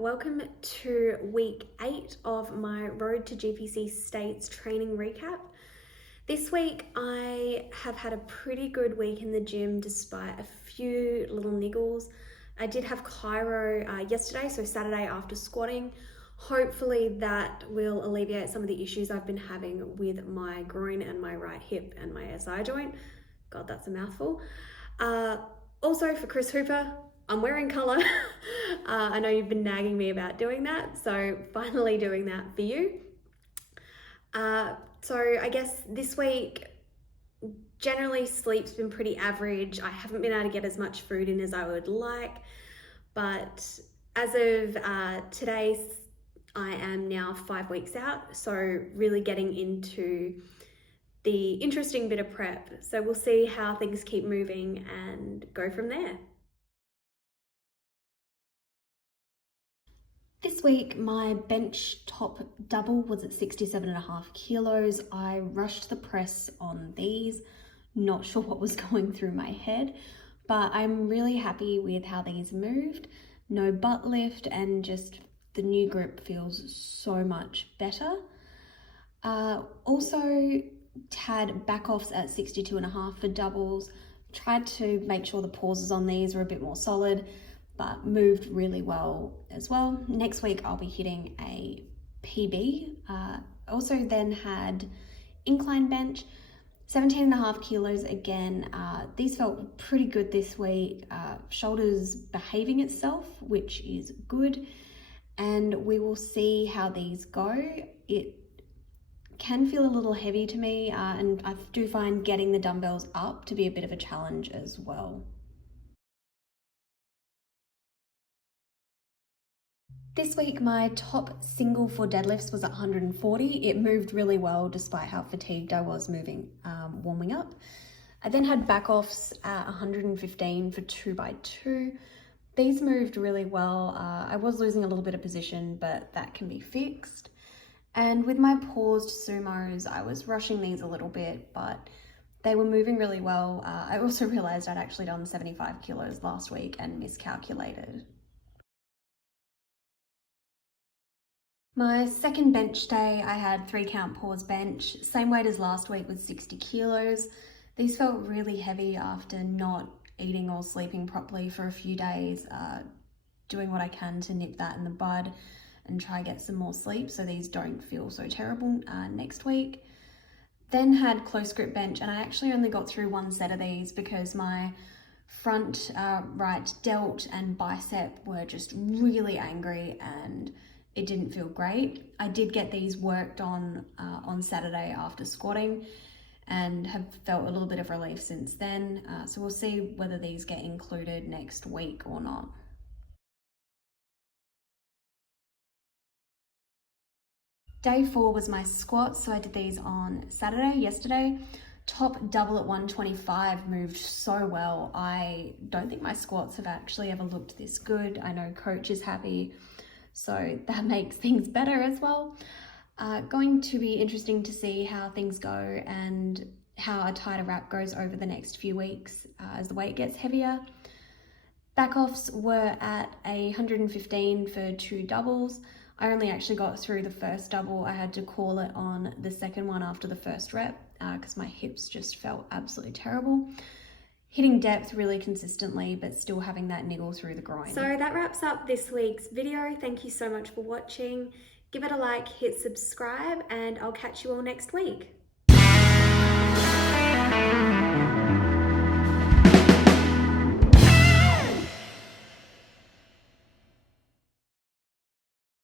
welcome to week 8 of my Road to GPC States training recap. This week I have had a pretty good week in the gym despite a few little niggles. I did have chiro yesterday, so Saturday after squatting. Hopefully that will alleviate some of the issues I've been having with my groin and my right hip and my SI joint. God, that's a mouthful. Also for Chris Hooper, I'm wearing colour. I know you've been nagging me about doing that, so finally doing that for you. So I guess this week, generally sleep's been pretty average. I haven't been able to get as much food in as I would like, but as of today, I am now 5 weeks out, so really getting into the interesting bit of prep. So we'll see how things keep moving and go from there. This week, my bench top double was at 67.5 kilos. I rushed the press on these, not sure what was going through my head, but I'm really happy with how these moved. No butt lift, and just the new grip feels so much better. Also had back offs at 62.5 for doubles. Tried to make sure the pauses on these were a bit more solid, but moved really well as well. Next week I'll be hitting a PB. Also then had incline bench, 17.5 kilos again. These felt pretty good this week. Shoulders behaving itself, which is good. And we will see how these go. It can feel a little heavy to me, and I do find getting the dumbbells up to be a bit of a challenge as well. This week, my top single for deadlifts was at 140. It moved really well despite how fatigued I was moving, warming up. I then had back offs at 115 for 2x2. These moved really well. I was losing a little bit of position, but that can be fixed. And with my paused sumos, I was rushing these a little bit, but they were moving really well. I also realized I'd actually done 75 kilos last week and miscalculated. My second bench day, I had 3 count pause bench, same weight as last week with 60 kilos. These felt really heavy after not eating or sleeping properly for a few days, doing what I can to nip that in the bud and try get some more sleep so these don't feel so terrible next week. Then had close grip bench, and I actually only got through 1 set of these because my front right delt and bicep were just really angry and it didn't feel great. I did get these worked on Saturday after squatting and have felt a little bit of relief since then. So we'll see whether these get included next week or not. Day 4 was my squats, so I did these on Saturday, yesterday. Top double at 125 moved so well. I don't think my squats have actually ever looked this good. I know coach is happy, so that makes things better as well. Going to be interesting to see how things go and how a tighter wrap goes over the next few weeks as the weight gets heavier. Back offs were at 115 for 2 doubles. I only actually got through the first double. I had to call it on the second one after the first rep because my hips just felt absolutely terrible. Hitting depth really consistently, but still having that niggle through the groin. So that wraps up this week's video. Thank you so much for watching. Give it a like, hit subscribe, and I'll catch you all next week.